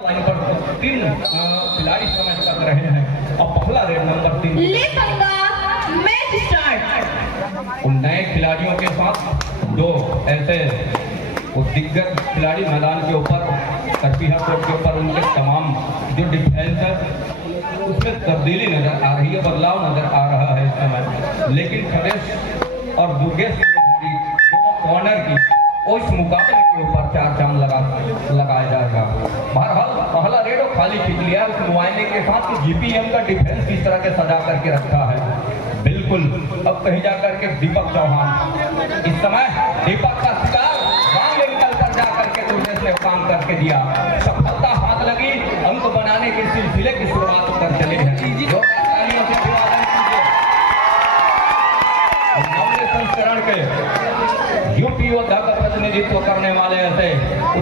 Line पर 3 खिलाड़ी समय कर रहे हैं। अब पहला रेड नंबर 3 ले पंगा, मैच स्टार्ट। उन नए खिलाड़ियों के साथ 2 ऐसे दिग्गज खिलाड़ी मैदान के ऊपर करपीहा कोर्ट के ऊपर उनके तमाम जो डिफेंस है उसमें तब्दीली नजर आ रही है, बदलाव नजर आ रहा है इस समय। लेकिन खगेश और दुर्गेश की जोड़ी दोनों कॉर्नर की उस मुकाबले के ऊपर 4 चांद लगाया जाएगा। बहरहाल पहला रेड और खाली खींच लिया उस नुमाइंदे के साथ कि जीपीएम का डिफेंस किस तरह के सजा करके रखा है। बिल्कुल अब कहीं जाकर के दीपक चौहान इस समय दीपक का शिकार राम निकल कर जाकर के दुर्गेश ने काम करके दिया। सफलता हाथ लगी, अंक बनाने के सिलसिले की शुरुआत कर चले हैं। नवले संस्करण के यूपी योद्धा का प्रतिनिधित्व करने वाले ऐसे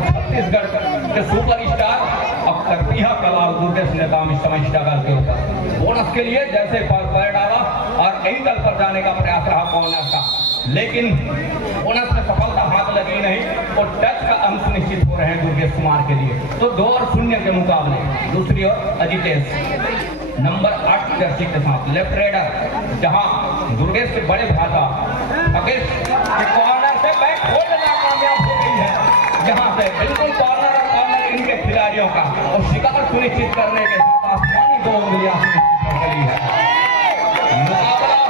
छत्तीसगढ़ के सुपरस्टार अब करपीहा कलाल दुर्गेश ने काम इस समय स्ट्रगल के ऊपर बोनस के लिए जैसे पैर डाला और कहीं तल पर जाने का प्रयास रहा कॉर्नर का, लेकिन बोनस में सफलता हाथ लगी नहीं और टच का अंश निश्चित हो रहे हैं दुर्गेश कुमार के लिए। तो 2-0 के मुकाबले। दूसरी ओर अजितेश नंबर 8 जर्सी के साथ लेफ्ट रेडर, जहां दुर्गेश के बड़े भ्राता खगेश के कॉर्नर से बैट होल्ड कामयाब हो गई है, जहां से बिल्कुल कॉर्नर इनके खिलाड़ियों का और शिकार सुनिश्चित करने के साथ आसमानी 2 उंगलियां सुनिश्चित हो गई है। मुकाबला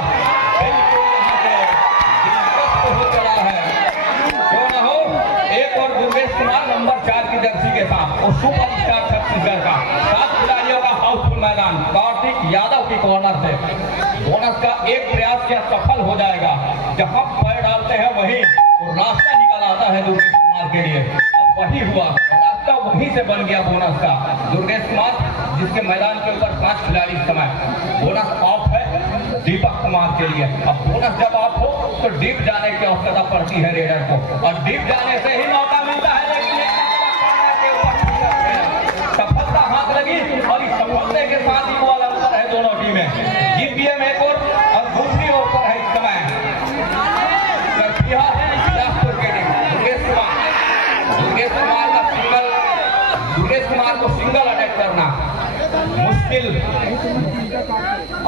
बिल्कुल यहाँ से दिलचस्प हो चला है। क्यों न हो, एक और दुर्गेश कुमार नंबर 4 की जर्सी के साथ और सुपरस्टार छत्तीसगढ़ का 7 खिलाड़ियों का हाउसफुल मैदान कार्तिक यादव की कॉर्नर से बोनस का एक प्रयास क्या सफल हो जाएगा। जहां पैर डालते हैं वहीं रास्ता निकल आता है दुर्गेश कुमार के लिए। अब वही हुआ, रास्ता वहीं से बन गया बोनस का। दुर्गेश कुमार जिसके मैदान के ऊपर 5 खिलाड़ी इस समय, बोनस ऑफ है दीपक कुमार के लिए। अब बोनस जब ऑफ हो तो डीप जाने की आवश्यकता पड़ती है रेडर को, और डीप जाने से ही मौका मिलता है। लेकिन सफलता हाथ लगी और इस सफलता के साथ ही वो अलग है दोनों टीमें। जीपीएम एक और दूसरी ओर पर है इस समय दुर्गेश कुमार को सिंगल अटैक करना मुश्किल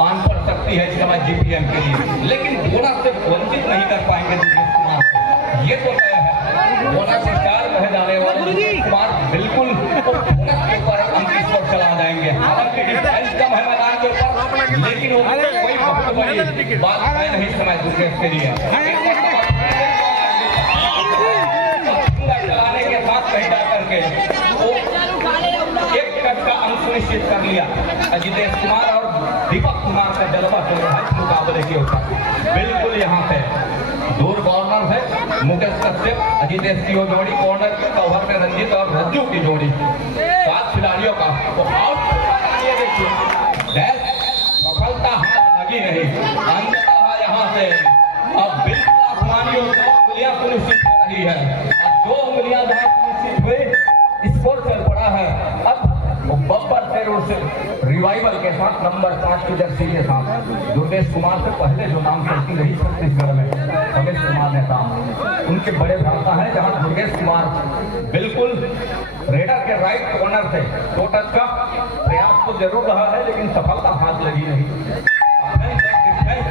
आन पड़ सकती है इस समय जीपीएम के लिए, लेकिन बोनस से वंचित नहीं कर पाएंगे दुर्गेश कुमार को, ये तो तय है। बोनस स्टार कहे जाने वाले दुर्गेश कुमार बिल्कुल बोनस के ऊपर अंकित पर चला जाएंगे। हालांकि डिफेंस कम है मैदान के ऊपर, लेकिन कोई बहुत बड़ी बात है नहीं समय दुर्गेश के लिए। चलाने के साथ कहीं जाकर के एक टच का अंश सुनिश्चित कर लिया। अजितेश कुमार और दीपक कुमार का जलवा चल रहा है मुकाबले के ऊपर। बिल्कुल यहाँ से दूर कॉर्नर से मुकेश कश्यप अजितेश की जोड़ी, कॉर्नर के कवर में रंजीत और रज्जू की जोड़ी, 7 खिलाड़ियों का तो आउट। देखिए सफलता हाथ लगी नहीं, अंततः यहाँ से अब बिल्कुल आसमानी 2 उंगलियां सुनिश्चित हो रही है। 2 उंगलियां जहां सुनिश्चित हुई स्कोर चल पड़ा है। अब बब्बर से रिवाइवल के साथ नंबर 5 की जर्सी के साथ दुर्गेश कुमार से पहले जो नाम चलती रही छत्तीसगढ़ में खगेश कुमार ने काम उनके बड़े भ्राता है, जहां दुर्गेश कुमार बिल्कुल रेडर के राइट कॉर्नर से 2 टच का प्रयास तो जरूर रहा है, लेकिन सफलता हाथ लगी नहीं।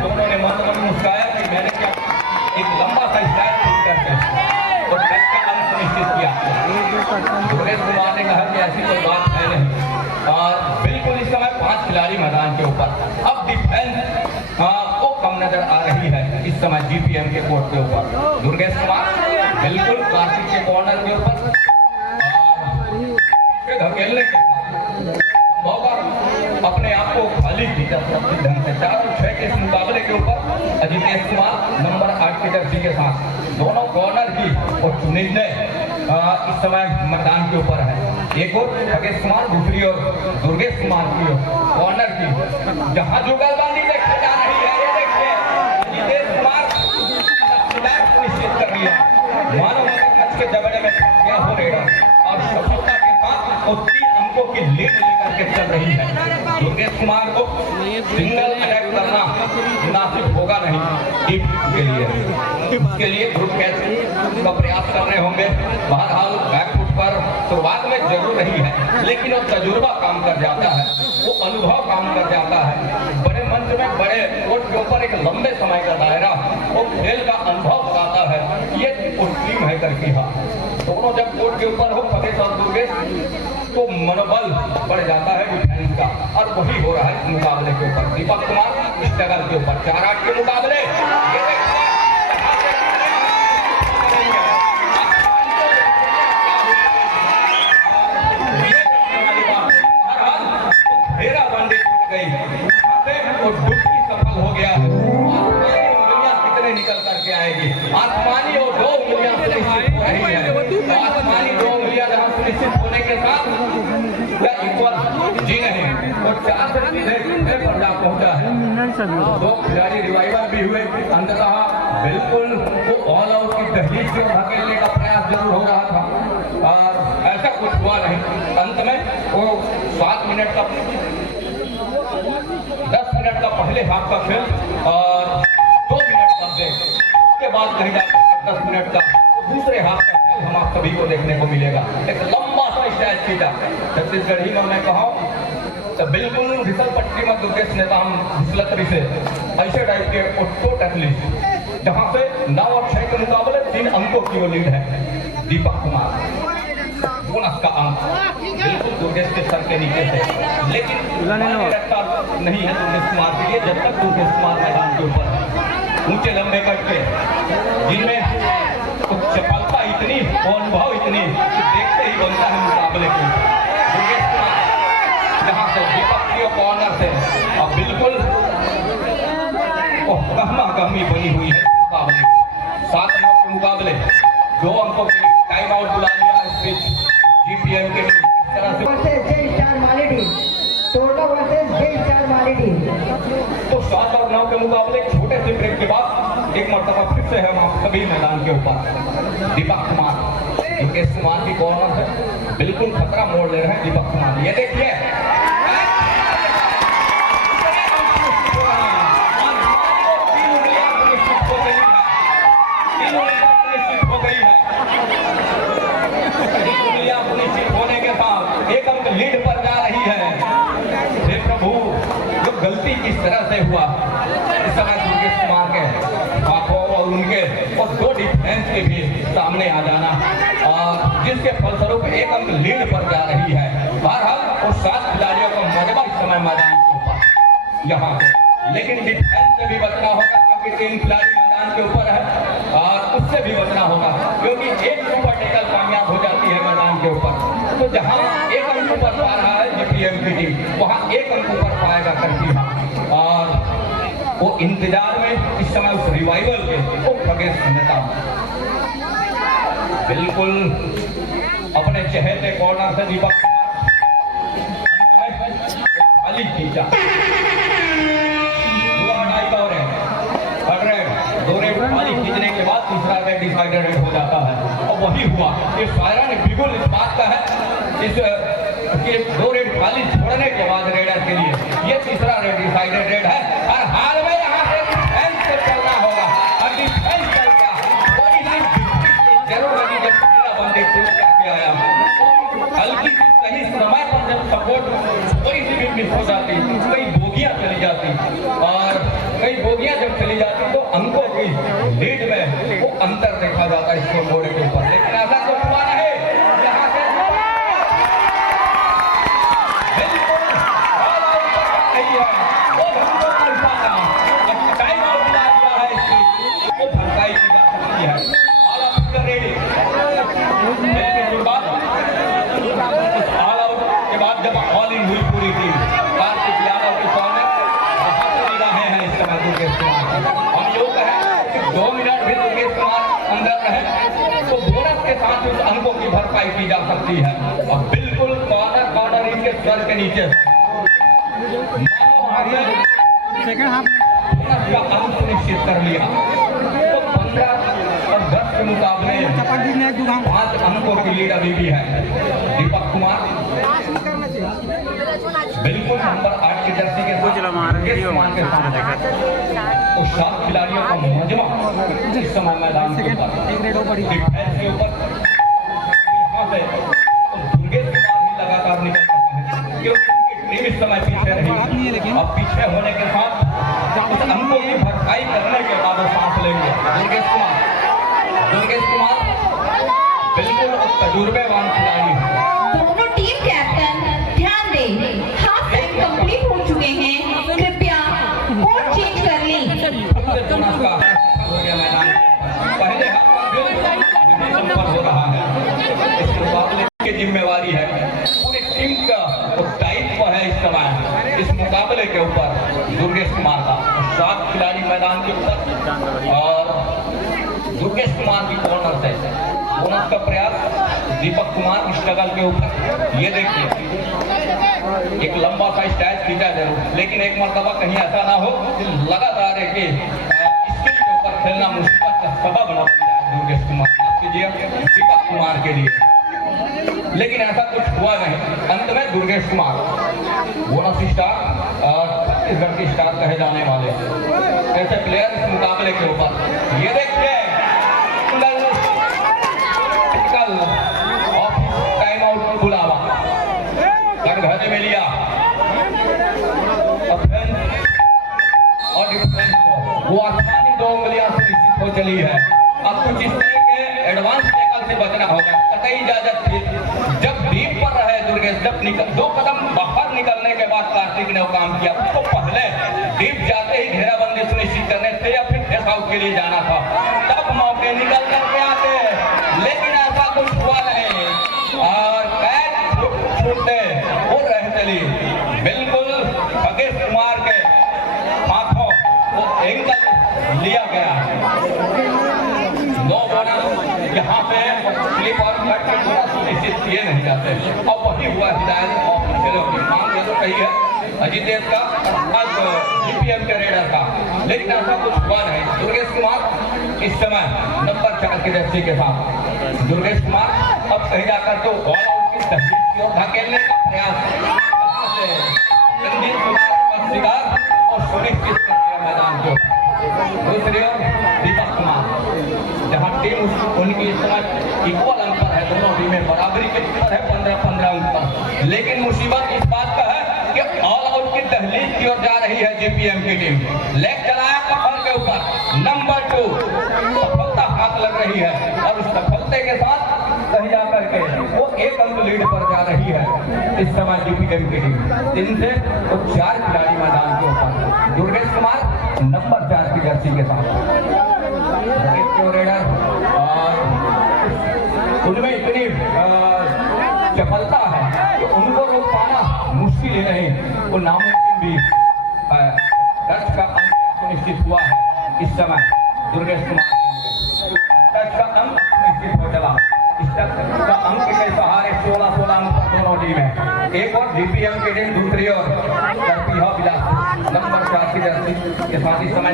दोनों ने मन मुस्काया कि मैंने क्या एक लंबा सा स्ट्राइक करके और टच का अंश सुनिश्चित किया। दुर्गेश कुमार ने कहा कि ऐसी कोई बात है नहीं, और बिल्कुल इस समय 5 खिलाड़ी मैदान के ऊपर। अब डिफेंस को कम नजर आ रही है इस समय जीपीएम के कोर्ट के ऊपर। दुर्गेश कुमार बिल्कुल कार्तिक के कॉर्नर के ऊपर धकेलने के मौका अपने आप को खाली किया ढंग से। 4-6 के इस मुकाबले के ऊपर अजितेश कुमार नंबर 8 की जर्सी के साथ दोनों कॉर्नर की और निर्णय इस समय मैदान के ऊपर है। एक और खगेश कुमार, दूसरी ओर दुर्गेश कुमार की कॉर्नर की, जहां जुगलबंदी देखी जा रही है। ये देखिए अजितेश कुमार निश्चित कर लिया, मानो मगरमच्छ के जबड़े में क्या हो रेडर, और सफलता के साथ 3 अंकों की लीड लेकर के चल रही है। दुर्गेश कुमार को सिंगल अटैक करना मुनासिब होगा नहीं टीम के लिए, इसके लिए ग्रुप कैच का प्रयास करने होंगे। बहरहाल बैकफुट पर शुरुआत में जरूर रही है, लेकिन वो तजुर्बा काम कर जाता है, वो अनुभव काम कर जाता है। बड़े मंच में बड़े कोर्ट के ऊपर एक लंबे समय का दायरा, वो खेल का अनुभव बताता है। ये उस टीम है करके दोनों जब कोर्ट के ऊपर हो फतेह और दुर्गेश, तो मनोबल बढ़ जाता है डिफेंस का, और वही हो रहा है इस मुकाबले के ऊपर। दीपक कुमार स्ट्रगल के ऊपर 4-8 के मुकाबले घेरा बांधे टूट गई और डुबकी सफल हो गया। आसमानी उंगलियां कितने निकल करके आएगी? आसमानी और 2 उंगलियां सुनिश्चित हो रही है। आसमानी 2 उंगलियां जहां सुनिश्चित होने के साथ या इक्वल जी नहीं, और 4 से सीधे पर जा पहुंचा है। 2 खिलाड़ी रिवाइवल भी हुए। अंततः बिल्कुल वो ऑल आउट की दहलीज को धकेलने का प्रयास जरूर हो रहा था, और ऐसा कुछ हुआ नहीं। अंत में वो 7 मिनट का 10 मिनट का पहले हाफ का खेल और 2 मिनट का ब्रेक, उसके बाद कहीं जाकर 10 मिनट का दूसरे हाफ का खेल हम आप सभी को देखने को मिलेगा। एक लंबा सा स्ट्रेच खींचा छत्तीसगढ़ ही में मैं कहूँ तो बिल्कुल फिसल पट्टी में दुर्गेश नेता हम फिसलतरी से ऐसे टाइप के ऑटो टैकलिस्ट, जहां से 9 और 6 के मुकाबले 3 अंकों की वो लीड है। दीपक कुमार बोनस का अंक बिल्कुल दुर्गेश के सर के नीचे से, लेकिन नहीं है दुर्गेश कुमार के लिए जब तक दुर्गेश कुमार मैदान के ऊपर ऊंचे लंबे कट के, जिनमें सफलता इतनी और अनुभव इतनी कि देखते ही बनता है मुकाबले को। दुर्गेश कुमार जहां से दीपक की कॉर्नर से अब बिल्कुल कहमा कहमी बनी हुई है मुकाबले। 7-9 के मुकाबले 2 अंकों की टाइम आउट बुला लिया इस बीच जीपीएम के इस तरह से तो 7 और 9 के मुकाबले छोटे से ब्रेक के बाद एक मरतबा फिर से हम आप सभी मैदान के ऊपर। दीपक कुमार दुर्गेश कुमार की कॉर्नर से बिल्कुल खतरा मोड़ ले रहे हैं दीपक कुमार। ये देखिए लीड पर जा रही है। हे प्रभु, जो गलती किस तरह से हुआ इस समय दुर्गेश कुमार के हाथों और उनके और 2 डिफेंस के भी सामने आ जाना, और जिसके फलस्वरूप 1 अंक लीड पर जा रही है। बहरहाल उस 7 खिलाड़ियों का मजबा इस समय मैदान के ऊपर यहाँ पे, लेकिन डिफेंस से भी बचना होगा क्योंकि 3 खिलाड़ी मैदान के ऊपर है, और उससे भी बचना होगा क्योंकि एक सुपर टेकल कामयाब हो जाती है मैदान के ऊपर। तो जहां 1 अंक ऊपर पा रहा है जीपीएम की टीम, वहां 1 अंक ऊपर पाएगा करती, और वो इंतजार में इस समय उस रिवाइवल के वो खगेश नेता बिल्कुल अपने चहेते कॉर्नर से दीपक खाली खींचा। 2 रेड खाली खींचने के बाद तीसरा रेड डिसाइडेड रेड हो जाता है, और वही हुआ। ये शायरा ने बिल्कुल इस बात का है इस कि 2 रेड खाली छोड़ने के बाद रेडर के लिए ये तीसरा रेड डिसाइडेड रेड है, और हाल में यहाँ से डिफेंस से चलना होगा, और डिफेंस चल गया जरूर लगी जब मेरा बंदे टूट करके आया। हल्की सही समय पर जब सपोर्ट थोड़ी सी भी मिस हो जाती, कई बोगियां चली जाती, और कई बोगियां जब चली जाती तो अंकों की लीड में वो अंतर देखा जाता है स्कोर बोर्ड के ऊपर। लेकिन ऐसा तो हुआ नहीं। यहाँ से बिल्कुल ऑल आउट नहीं है, वो धमकों का इशारा टाइम आउट बुला दिया है, इसकी वो भरपाई की जा सकती है। ऑल आउट रेडी के बाद ऑल आउट के बाद जब ऑल इन हुई पूरी टीम, कार्तिक यादव के सामने बहुत निगाहें हैं इस समय दुर्गेश कुमार। हम योग है कि 2 मिनट भी दुर्गेश कुमार अंदर रहे तो बोनस के साथ उस अंकों की भरपाई की जा सकती है। और बिल्कुल कॉर्नर इनके सर के नीचे बोनस का अंक सुनिश्चित कर लिया। तो 15 और 10 के मुकाबले 5 अंकों की लीड अभी भी है। दीपक कुमार बिल्कुल नंबर 8 की जर्सी के तो 7 खिलाड़ियों का मजमा इस समय मैदान के ऊपर डिफेंस के ऊपर यहाँ से दुर्गेश कुमार तजुर्बेवान खिलाड़ी हैं। दोनों टीम कैप्टन ध्यान दें, हाफ टाइम कंप्लीट हो चुके हैं, कृपया कोड चेंज कर लें। सबसे बोनस का हो गया मैदान, पहले संपर्क हो रहा है, इस मुकाबले की जिम्मेवारी है पूरी टीम का, दायित्व है इस समय इस मुकाबले के ऊपर दुर्गेश कुमार का। 7 खिलाड़ी मैदान के ऊपर और दुर्गेश कुमार की कॉर्नर से बोनस का प्रयास दीपक कुमार स्ट्रगल के ऊपर। ये देखिए एक लंबा सा स्टाइल खींचा जरूर, लेकिन एक मर्तबा कहीं ऐसा ना हो कि लगातार है कि स्किल के ऊपर खेलना मुसीबत का सबब न बन जाए दुर्गेश कुमार, माफ कीजिए दीपक कुमार के लिए। लेकिन ऐसा कुछ हुआ नहीं, अंत में दुर्गेश कुमार बोनस स्टार और छत्तीसगढ़ के स्टार कहे जाने वाले ऐसे प्लेयर इस मुकाबले के ऊपर। ये देखिए टाइम आउट बुलावा गड़गड़े में लिया और डिफेंस को वो आसमानी 2 उंगलियां सुनिश्चित हो चली है। अब कुछ इस तरह के एडवांस टैकल से बचना होगा। कतई इजाजत थी जब डीप पर रहे दुर्गेश, जब 2 कदम बाहर निकलने के बाद कार्तिक ने वो काम किया, उसको पहले डीप जाते ही घेराबंदी सुनिश्चित करने थे या फिर फेस आउट के लिए जाना था, तब मौके निकल करके आते, लेकिन ऐसा कुछ हुआ नहीं और कैच छूटते वो रह चली। बिल्कुल खगेश कुमार के हाथों वो एंगल लिया गया। 9 बोनस यहाँ पे स्लिप और कट के पूरा सुनिश्चित किए नहीं जाते और वही हुआ हिदायत ऑफिसरों की मांग ये तो कही है अजितेश का जीपीएम के रेडर का, लेकिन ऐसा कुछ हुआ नहीं। दुर्गेश कुमार इस समय नंबर 4 की जर्सी के साथ दुर्गेश कुमार अब कहीं जाकर तो ऑल आउट की तहरीर की ओर धकेलने का प्रयास रंजीत कुमार का शिकार और सुनिश्चित कर दिया मैदान को। दूसरी ओर दीपक कुमार, जहां टीम उनकी इस समय इक्वल अंक पर है, दोनों टीमें बराबरी के ऊपर है 15-15 अंक पर, लेकिन मुसीबत इस बात का है कि ऑल आउट की दहलीज की ओर जा रही है जीपीएम की टीम। लेग चलाया कमर के ऊपर नंबर 2, सफलता हाथ लग रही है और इस सफलते के साथ कहीं जाकर के वो 1 अंक लीड पर जा रही है इस समय जीपीएम की टीम। 3 से वो 4 खिलाड़ी मैदान के ऊपर, दुर्गेश कुमार नंबर 4 की जर्सी के साथ रेडर और उनमें इतनी चपलता है कि उनको रोक पाना मुश्किल ही नहीं, वो नामुमकिन भी है। टच का अंक सुनिश्चित हुआ है इस समय दुर्गेश कुमार, टच का अंक सुनिश्चित हो चला। इस टच का अंक के सहारे 16-16 अंक पर दोनों टीमें, एक और जीपीएम की टीम, दूसरी ओर करपीहा बिलासपुर नंबर 4 की जर्सी के साथ इस समय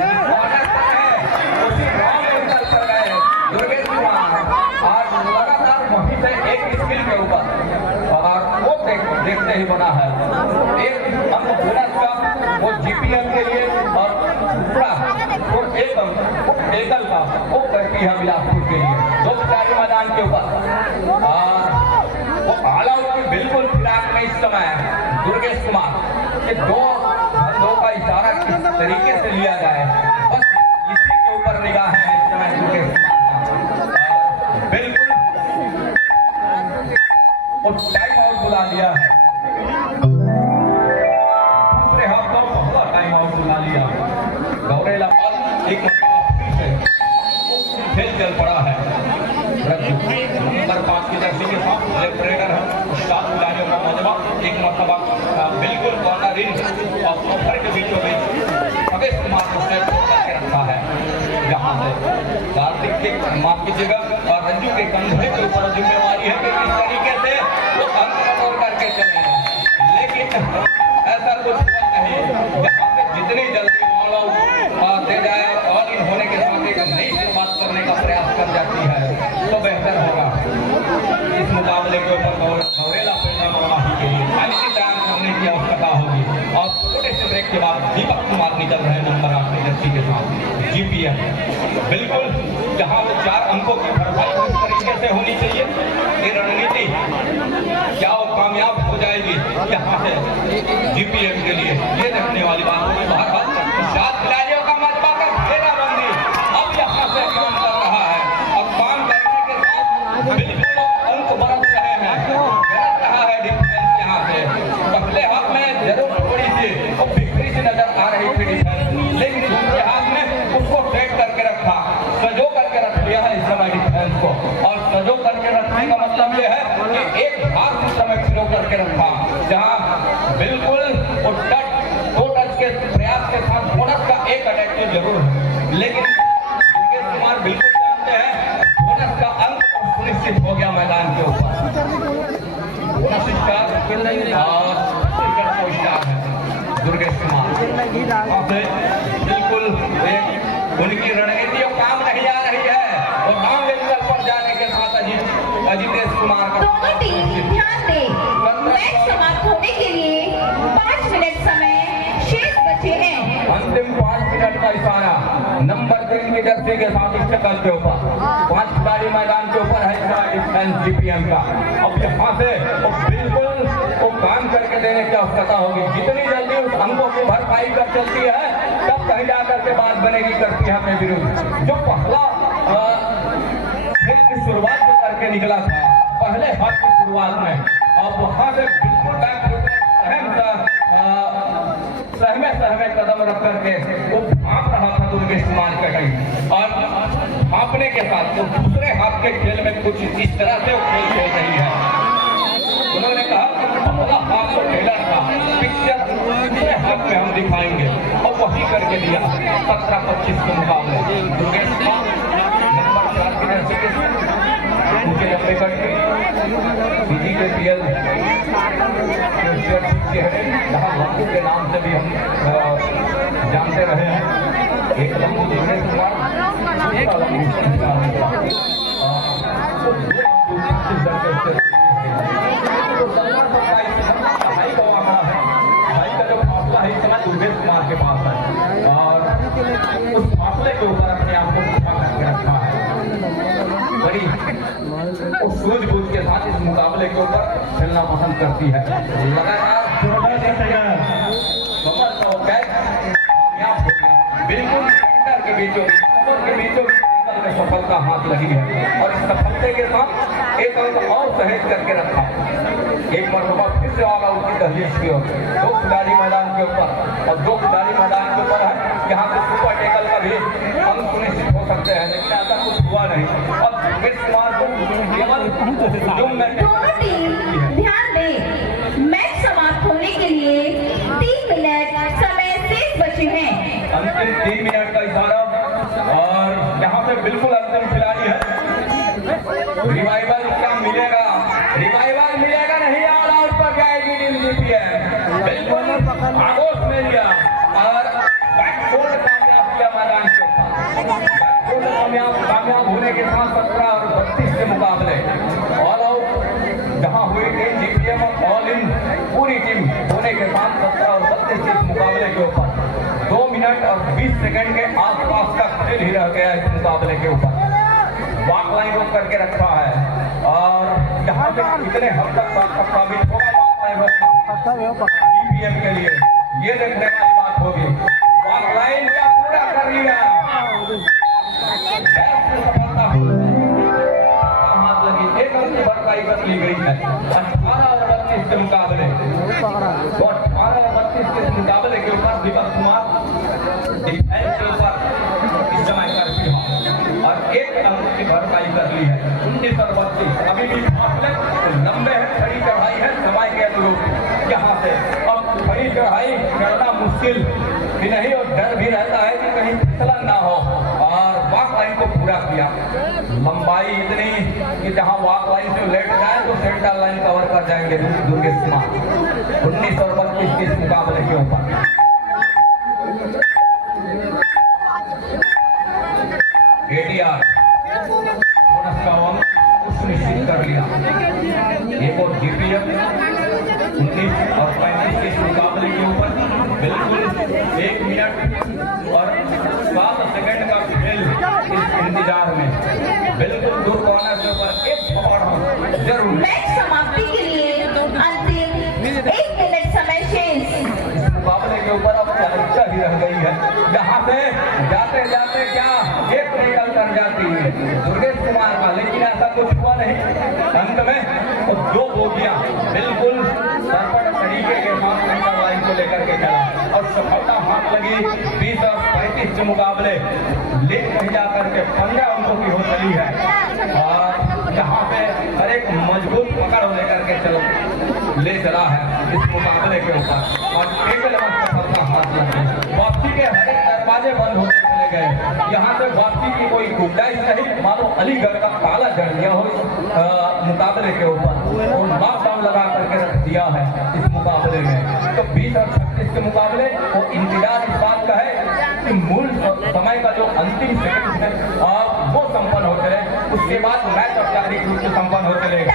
दुर्गेश कुमार आज लगातार वहीं से एक स्किल के ऊपर और वो देखते ही बना है। एक अंक बोनस का वो जीपीएम के लिए और दूसरा वो 1 अंक वो एकल का वो करपीहा बिलासपुर के लिए। 2 खिलाड़ी मैदान के ऊपर वो ऑल आउट की बिल्कुल फिराक में इस समय दुर्गेश कुमार के 2 का इशारा किस तरीके से लिया जाए, बस इसी के ऊपर निगाह है इस समय दुर्गेश कुमार। बिल्कुल वो टाइम आउट बुला दिया है, दूसरे हाथ पर पहला टाइम आउट बुला लिया। गौरेला पाल एक खेल चल पड़ा है। नंबर 5 की जर्सी के साथ लेफ्ट रेडर है, 7 खिलाड़ियों का मजबा, एक मरतबा बिल्कुल कॉर्नर इन और ऑफर के बीचों बीच खगेश कुमार को सेट करके रखा है। यहाँ से कार्तिक के माफ कीजिएगा और रंजू के कंधे के ऊपर जिम्मेवारी है कि किस तरीके से वो अंक तोड़ करके चले, लेकिन ऐसा कुछ नहीं। यहाँ पे जितनी जल्दी ऑल आउट दे जाए और ऑल इन होने के साथ एक नई शुरुआत करने का प्रयास कर जाती है तो बेहतर होगा। इस मुकाबले के ऊपर गौरेला के लिए तैयार करने की आवश्यकता होगी और छोटे से ब्रेक के बाद दीपक कुमार निकल रहे नंबर 8 की जर्सी के साथ जीपीएम। बिल्कुल जहां 4 अंकों की भरपाई इस तरीके से होनी चाहिए, ये रणनीति क्या वो कामयाब हो जाएगी यहाँ से जीपीएम के लिए, ये देखने वाली बात होगी। बाहर 7 खिलाड़ियों का मजबा कर घेराबंदी अब यहाँ से काम कर रहा है और काम करने के साथ बिल्कुल अंक मतलब ये है कि एक हाथ दूसरे में फिरो करके रखा, जहां बिल्कुल वो दो टच के प्रयास के साथ बोनस का एक अटैक तो जरूर है, लेकिन दुर्गेश कुमार बिल्कुल जानते हैं बोनस का अंक सुनिश्चित हो गया मैदान के ऊपर। बोनस स्टार और क्रिकेट को स्टार है दुर्गेश कुमार। बिल्कुल उनकी रणनीति और काम नहीं आ रही है और राम लेवल पर जाने के साथ अजितेश कुमार का दोनों टीम ध्यान दे, मैच समाप्त होने के लिए 5 मिनट समय शेष बचे हैं। अंतिम 5 मिनट का इशारा नंबर 3 की जर्सी के साथ स्टकल के ऊपर 5 खिलाड़ी मैदान के ऊपर है डिफेंस जीपीएम का। अब यहाँ से बिल्कुल वो काम करके देने की आवश्यकता होगी, जितनी जल्दी उस अंकों की भरपाई कर चलती है तब कहीं जाकर के बात बनेगी करती है अपने विरुद्ध। जो पहला खेल की शुरुआत जो करके निकला था पहले हाथ की शुरुआत में, अब वहां से बिल्कुल सहमे कदम रख करके वो भाप रहा था दुर्गेश कुमार का कहीं, और भापने के साथ तो दूसरे हाथ के खेल में कुछ इस तरह से वो खेल खेल रही है। उन्होंने कहा पहला हाथ तो खेलर था, पिक्चर दूसरे हाथ में हम दिखाएंगे, और वही करके दिया 17-25 के मुकाबले। दुर्गेश कुमार नंबर 4 की जर्सी के उनके लंबे कट के सीजी के पीएल के नाम से भी हम जानते रहे हैं। एक लंबू दुर्गेश कुमार, भाई का जो फासला है इस समय दुर्गेश कुमार के पास है, और उस फासले के ऊपर अपने आप को खड़ा करके रखा है। बड़ी उस सूझबूझ के साथ इस मुकाबले के ऊपर खेलना पसंद करती है। लगातार बिल्कुल सेंटर के बीचों में सफलता हाथ लगी है, और इस सफलते के साथ एक अंक और सहेज करके रखा। एक मरतबा फिर से ऑल आउट की दहलीज की ओर 2 खिलाड़ी मैदान के ऊपर, और 2 खिलाड़ी मैदान के ऊपर है। यहाँ से सुपर टेकल का भी अंक सुनिश्चित हो सकते हैं, लेकिन ऐसा कुछ हुआ नहीं। और दुर्गेश कुमार को केवल दोनों टीम ध्यान दे, मैच समाप्त होने के लिए 3 मिनट समय शेष बचे हैं। अंतिम 3 मिनट का इशारा, और यहाँ पे बिल्कुल अंतिम खिलाड़ी है। रिवाइवल क्या मिलेगा? रिवाइवल मिलेगा नहीं, ऑल आउट पर जाएगी टीम जीपीएम। बिल्कुल आगोश में लिया और बैकफोल्ड कामयाब किया मैदान के ऊपर। कामयाब होने के साथ 17 और 32 के मुकाबले ऑल आउट जहां हुई टीम जीपीएम ऑल इन पूरी टीम होने के साथ 17 और 32 के मुकाबले के ऊपर 2 मिनट और 20 सेकंड के आसपास का खेल ही रह गया इस मुकाबले के ऊपर। वॉक लाइन रोक करके रखा है, और यहाँ से कितने हद तक साबित होगा जीपीएम के लिए ये देखने वाली बात होगी। वॉक लाइन का पूरा कर लिया, हाथ लगी, एक अंक भरपाई कर ली गई है। 18 और 32 के मुकाबले, 18 और 32 के मुकाबले के ऊपर दीपक कुमार डिफेंस के ऊपर इस समय कर दिया और एक अंक की भरपाई कर ली है। 19 और 32 अभी भी फासले लंबे हैं, खड़ी चढ़ाई है समय के अनुरूप। यहाँ से अब खड़ी चढ़ाई करना मुश्किल भी नहीं, और डर भी रहता है कि कहीं फिसलन ना हो, और वॉक लाइन को पूरा किया। लंबाई इतनी कि जहां वॉक लाइन से लेट जाए तो सेंटर लाइन कवर कर जाएंगे दुर्गेश कुमार। 19 और 32 के इस मुकाबले के ऊपर एटीआर बोनस का अंक सुनिश्चित कर लिया। एक और जीपीएम 19 और 35 के इस मुकाबले के ऊपर बिल्कुल 1 मिनट और 7 सेकंड का खेल इस इंतजार में, बिल्कुल दूर कॉर्नर के ऊपर एक थप्पड़ जरूर। मैच समाप्ति के लिए अंतिम 1 मिनट समय शेष। इस मुकाबले के ऊपर अब चर्चा ही रह गई है, जहाँ से जाते जाते क्या एक निकल कर जाती है दुर्गेश कुमार का, लेकिन ऐसा कुछ हुआ नहीं। अंत में तो 2 बोगियां बिल्कुल सरपट तरीके के साथ सेंटर लाइन को लेकर के चला, और सफलता हाथ लगी। 20 और 35 के मुकाबले ले कहीं जाकर के 15 अंकों की हो चली है, और यहाँ पे हर एक मजबूत पकड़ लेकर के ले चला है इस मुकाबले के ऊपर और एकल सफलता हासिल की। वापसी के हर एक दरवाजे बंद होते चले गए। यहाँ से वापसी की कोई गुंजाइश नहीं, मानो अलीगढ़ का ताला जड़ दिया हो मुकाबले के ऊपर और लॉकडाउन लगा करके रख दिया है इस मुकाबले में। तो 20 और 36 के मुकाबले वो इंतजार इस बात का है कि मूल समय का जो अंतिम सेकंड है वो संपन्न होते रहे, उसके बाद मैच औपचारिक रूप से संपन्न होते रहे।